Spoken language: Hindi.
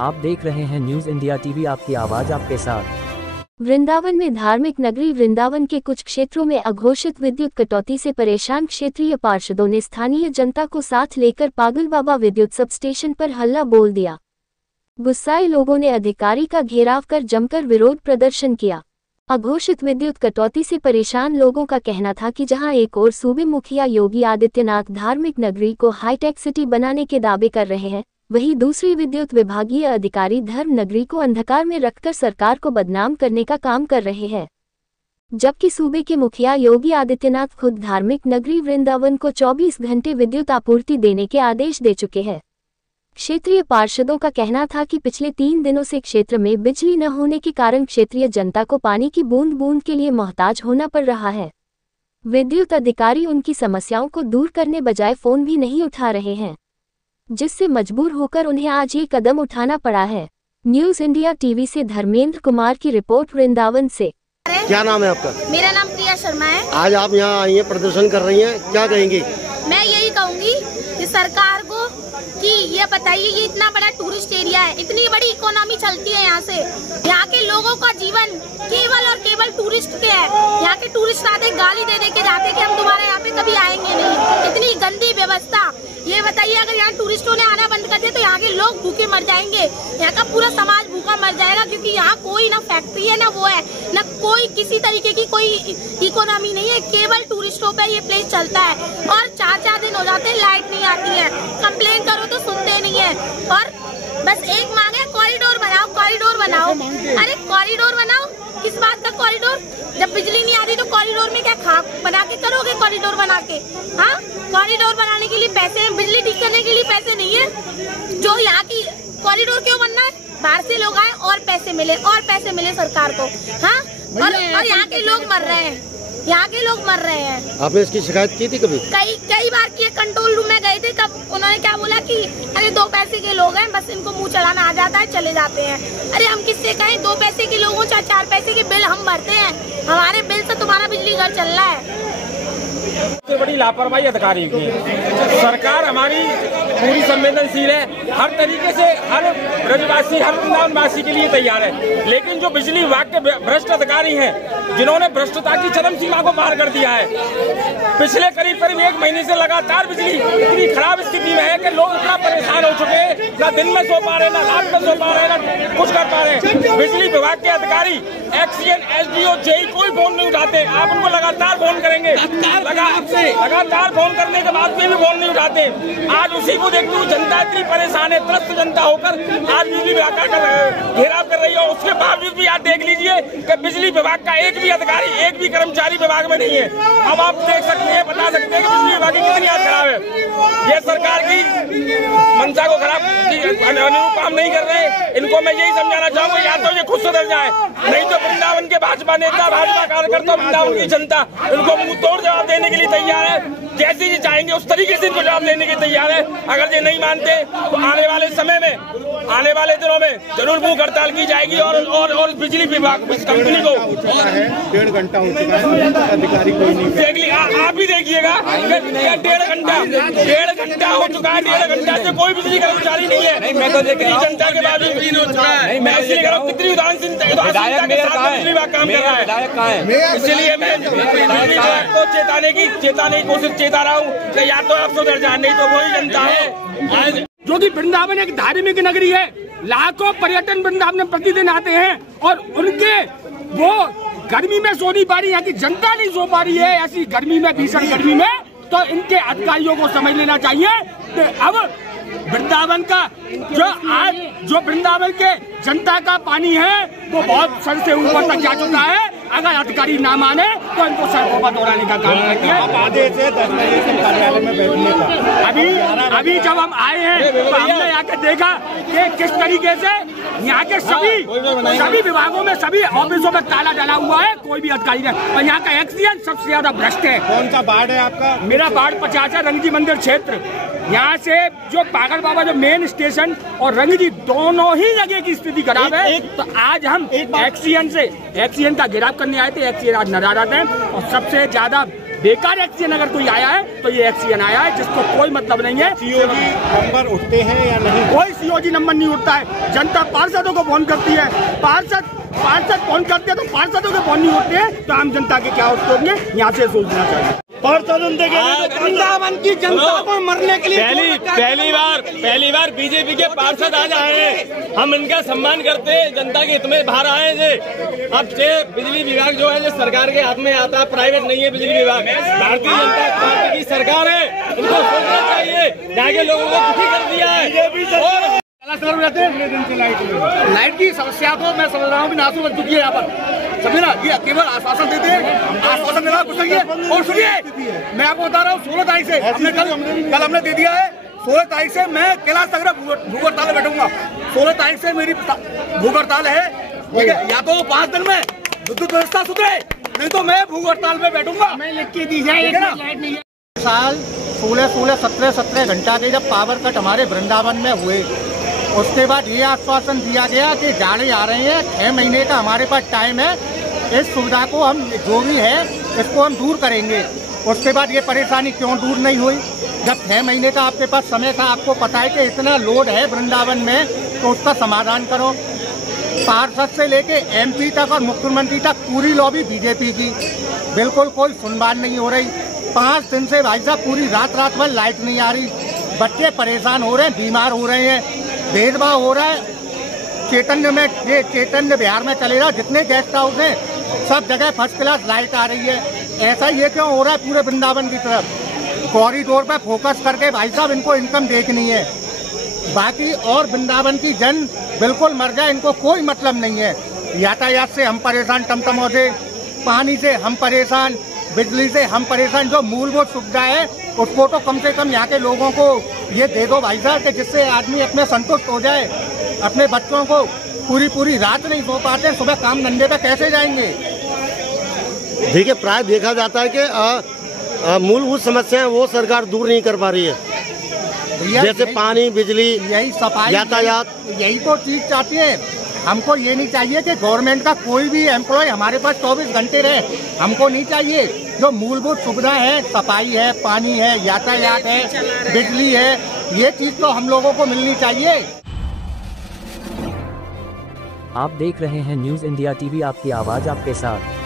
आप देख रहे हैं न्यूज इंडिया टीवी, आपकी आवाज आपके साथ। वृंदावन में धार्मिक नगरी वृंदावन के कुछ क्षेत्रों में अघोषित विद्युत कटौती से परेशान क्षेत्रीय पार्षदों ने स्थानीय जनता को साथ लेकर पागल बाबा विद्युत सब स्टेशन पर हल्ला बोल दिया। गुस्साए लोगों ने अधिकारी का घेराव कर जमकर विरोध प्रदर्शन किया। अघोषित विद्युत कटौती से परेशान लोगों का कहना था कि जहां एक ओर सूबे मुखिया योगी आदित्यनाथ धार्मिक नगरी को हाईटेक सिटी बनाने के दावे कर रहे हैं, वहीं दूसरी विद्युत विभागीय अधिकारी धर्म नगरी को अंधकार में रखकर सरकार को बदनाम करने का काम कर रहे हैं। जबकि सूबे के मुखिया योगी आदित्यनाथ खुद धार्मिक नगरी वृंदावन को 24 घंटे विद्युत आपूर्ति देने के आदेश दे चुके हैं। क्षेत्रीय पार्षदों का कहना था कि पिछले 3 दिनों से क्षेत्र में बिजली न होने के कारण क्षेत्रीय जनता को पानी की बूंद बूंद के लिए मोहताज होना पड़ रहा है। विद्युत अधिकारी उनकी समस्याओं को दूर करने बजाय फोन भी नहीं उठा रहे हैं, जिससे मजबूर होकर उन्हें आज ये कदम उठाना पड़ा है। न्यूज इंडिया टीवी से धर्मेंद्र कुमार की रिपोर्ट वृंदावन से। क्या नाम है आपका? मेरा नाम प्रिया शर्मा है। आज आप यहाँ आई हैं, प्रदर्शन कर रही हैं, क्या कहेंगी? मैं यही कहूँगी कि सरकार को कि ये बताइए, ये इतना बड़ा टूरिस्ट एरिया है, इतनी बड़ी इकोनॉमी चलती है यहाँ से, यहाँ के लोगों का जीवन केवल और केवल टूरिस्ट पे है। यहाँ के टूरिस्ट आते गाली दे के जाते कि हम दोबारा यहाँ पे कभी आएंगे नहीं। इतनी गंदी व्यवस्था। ये बताइए, अगर यहाँ टूरिस्टों ने आना बंद कर दिया तो यहाँ के लोग भूखे मर जाएंगे, यहाँ का पूरा समाज भूखा मर जाएगा, क्योंकि यहाँ कोई ना फैक्ट्री है, ना वो है, ना कोई किसी तरीके की कोई इकोनॉमी नहीं है। केवल टूरिस्टों पे ये प्लेस चलता है और 4-4 दिन हो जाते हैं, लाइट नहीं आती है, कंप्लेन करो तो सुनते नहीं है। और बस एक मांग है, कॉरिडोर बनाओ, कॉरिडोर बनाओ। अरे कॉरिडोर बनाओ, किस बात का कॉरिडोर? जब बिजली नहीं आ रही तो कॉरिडोर में क्या खाक बना के करोगे? कॉरिडोर बना के, हाँ, कॉरिडोर बनाने के लिए पैसे हैं, बिजली ठीक करने के लिए पैसे नहीं है। जो यहाँ की कॉरिडोर क्यों बनना है? बाहर से लोग आए और पैसे मिले सरकार को, हाँ। और यहाँ के लोग मर रहे हैं, यहाँ के लोग मर रहे हैं। आपने इसकी शिकायत की थी कभी? कई बार की। कंट्रोल रूम में गए थे, तब उन्होंने क्या बोला कि अरे 2 पैसे के लोग हैं, बस इनको मुंह चढ़ाना आ जाता है, चले जाते हैं। अरे हम किससे कहें? 2 पैसे के लोगों, 4 पैसे के बिल हम भरते हैं, हमारे बिल से तुम्हारा बिजली घर चल रहा है। सबसे बड़ी लापरवाही अधिकारी की। सरकार हमारी पूरी संवेदनशील है, हर तरीके से हर ब्रजवासी, हर वृंदावनवासी के लिए तैयार है, लेकिन जो बिजली विभाग के भ्रष्ट अधिकारी हैं, जिन्होंने भ्रष्टता की चरम सीमा को पार कर दिया है, पिछले करीब 1 महीने से लगातार बिजली इतनी खराब स्थिति में है कि लोग इतना परेशान हो चुके हैं, ना दिन में सो पा रहे, ना रात में सो पा रहे, ना कुछ कर पा रहे। बिजली विभाग के अधिकारी एक्सीएन, एसडीओ, जेई कोई फोन नहीं उठाते। आप उनको लगातार फोन करेंगे, लगातार फोन करने के बाद भी फोन नहीं उठाते। आज उसी को देखते हुए जनता इतनी परेशान है, त्रस्त जनता होकर आज बिजली विभाग का घेराव कर रही है। उसके बावजूद भी आज देख लीजिए कि बिजली विभाग का एक भी अधिकारी, एक भी कर्मचारी विभाग में नहीं है। अब आप देख सकते हैं, बता सकते हैं कि बिजली विभाग की कितनी हालत खराब है। ये सरकार की मंशा को खराब अनुरूप काम नहीं कर रहे। इनको मैं यही समझाना चाहूंगा, या तो ये खुद सुधर जाए, नहीं तो वृंदावन के भाजपा नेता, भाजपा कार्यकर्ता, वृंदावन की जनता इनको मुंह तोड़ जवाब देने के लिए तैयार है। जैसे ये चाहेंगे उस तरीके से इनको जवाब देने के लिए तैयार है। अगर ये नहीं मानते तो आने वाले समय में, आने वाले दिनों में जरूर भूख हड़ताल की जाएगी और बिजली विभाग इस कंपनी को 1.5 घंटा हो चुका है, अधिकारी कोई नहीं देख लिया। आप भी देखिएगा, 1.5 घंटा हो चुका है। 1.5 घंटा से कोई बिजली कर्मचारी नहीं है। नहीं, मैं तो देख रही जनता के बाद बिजली हो चुका है। मैं इसलिए कह रहा हूँ, कितनी उदासीनता के साथ बिजली विभाग काम कर रहा है। इसलिए मैं बिजली विभाग को चेताने की कोशिश चेता रहा हूँ कि या तो आप सुधर जाए, नहीं तो वही जनता है। जो कि वृंदावन एक धार्मिक नगरी है, लाखों पर्यटन वृंदावन में प्रतिदिन आते हैं और उनके वो गर्मी में सो नहीं पा रही, यहाँ की जनता नहीं सो पा रही है ऐसी गर्मी में, भीषण गर्मी में। तो इनके अधिकारियों को समझ लेना चाहिए कि अब वृंदावन का जो वृंदावन के जनता का पानी है वो बहुत सर से ऊपर तक जा चुका है। अगर अधिकारी ना माने तो इनको सड़कों पर दौड़ाने का काम करते हैं। आदेश है कार्यालय में बैठने का। अभी जब हम आए हैं तो हमने आके देखा कि किस तरीके से यहाँ के सभी विभागों में, सभी ऑफिसों में ताला डला हुआ है, कोई भी अधिकारी नहीं। और यहाँ का एक्सीएन सबसे ज्यादा भ्रष्ट है। कौन सा वार्ड है आपका? मेरा वार्ड 50 है, रंगजी मंदिर क्षेत्र। यहाँ से जो पागल बाबा जो मेन स्टेशन और रंगजी दोनों ही जगह की स्थिति खराब है। तो आज हम एक्सीएन का घेराव करने आए थे। एक्सीएन आज नाराज आते हैं और सबसे ज्यादा बेकार एक्सीजन अगर कोई आया है तो ये एक्सीजन आया है, जिसको कोई मतलब नहीं है। सीओजी नंबर उठते हैं या नहीं? कोई सीओजी नंबर नहीं उठता है। जनता पार्षदों को फोन करती है, पार्षद फोन करते हैं तो पार्षदों के फोन नहीं उठते हैं, तो आम जनता के क्या उठते होंगे, यहाँ से सोचना चाहिए। वृंदावन की जनता को मरने के लिए पहली बार बीजेपी के पार्षद आ जाए हैं, हम इनका सम्मान करते हैं, जनता के हित में बाहर आए थे। अब बिजली विभाग जो है जो सरकार के हाथ में आता है, प्राइवेट नहीं है बिजली विभाग, भारतीय जनता पार्टी की सरकार है, इनको सोचना चाहिए। यहाँ के लोगों को दुखी कर दिया है। लाइट की समस्या तो मैं समझ रहा हूँ नासू बन चुकी है यहाँ पर, समझे ना। ये केवल आश्वासन देते हैं, आश्वासन देना कुछ नहीं है। और सुनिए, मैं आपको बता रहा हूँ 16 तारीख से हमने कल हमने दे दिया है। 16 तारीख से मैं कैलाश तक भूख हड़ताल में बैठूंगा। 16 तारीख से मेरी भूख हड़ताल है, ठीक है। या तो 5 दिन में विद्युत व्यवस्था सुधरे, नहीं तो मैं भूख हड़ताल में बैठूंगा। मैं लिख के दी जाए साल 16-17 घंटा के जब पावर कट हमारे वृंदावन में हुए, उसके बाद ये आश्वासन दिया गया कि जाड़े आ रहे हैं, 6 महीने का हमारे पास टाइम है, इस सुविधा को हम जो भी है इसको हम दूर करेंगे। उसके बाद ये परेशानी क्यों दूर नहीं हुई? जब 6 महीने का आपके पास समय था, आपको पता है कि इतना लोड है वृंदावन में, तो उसका समाधान करो। पार्षद से लेके MP तक और मुख्यमंत्री तक पूरी लॉबी बीजेपी की, बिल्कुल कोई सुनवाई नहीं हो रही। 5 दिन से भाई साहब पूरी रात भर लाइट नहीं आ रही, बच्चे परेशान हो रहे हैं, बीमार हो रहे हैं, भेदभाव हो रहा है। चैतन्य बिहार में चलेगा, जितने गेस्ट हाउस हैं सब जगह फर्स्ट क्लास लाइट आ रही है। ऐसा ये क्यों हो रहा है पूरे वृंदावन की तरफ? कॉरिडोर पे फोकस करके भाई साहब इनको इनकम देखनी है, बाकी और वृंदावन की जन बिल्कुल मर जाए, इनको कोई मतलब नहीं है। यातायात से हम परेशान, टमटमों से, पानी से हम परेशान, बिजली से हम परेशान। जो मूलभूत सुविधा है उसको तो कम से कम यहाँ के लोगों को ये दे दो भाई साहब, कि जिससे आदमी अपने संतुष्ट हो जाए। अपने बच्चों को पूरी रात नहीं सो पाते, सुबह काम धंधे पे कैसे जाएंगे? देखिए, प्राय देखा जाता है कि मूलभूत समस्याएं वो सरकार दूर नहीं कर पा रही है, जैसे पानी, बिजली, यही सफाई, यातायात, यही तो चीज चाहती है। हमको ये नहीं चाहिए कि गवर्नमेंट का कोई भी एम्प्लॉय हमारे पास 24 घंटे रहे, हमको नहीं चाहिए। जो मूलभूत सुविधा है, सफाई है, पानी है, यातायात है, बिजली है, ये चीज तो हम लोगों को मिलनी चाहिए। आप देख रहे हैं न्यूज़ इंडिया TV, आपकी आवाज़ आपके साथ।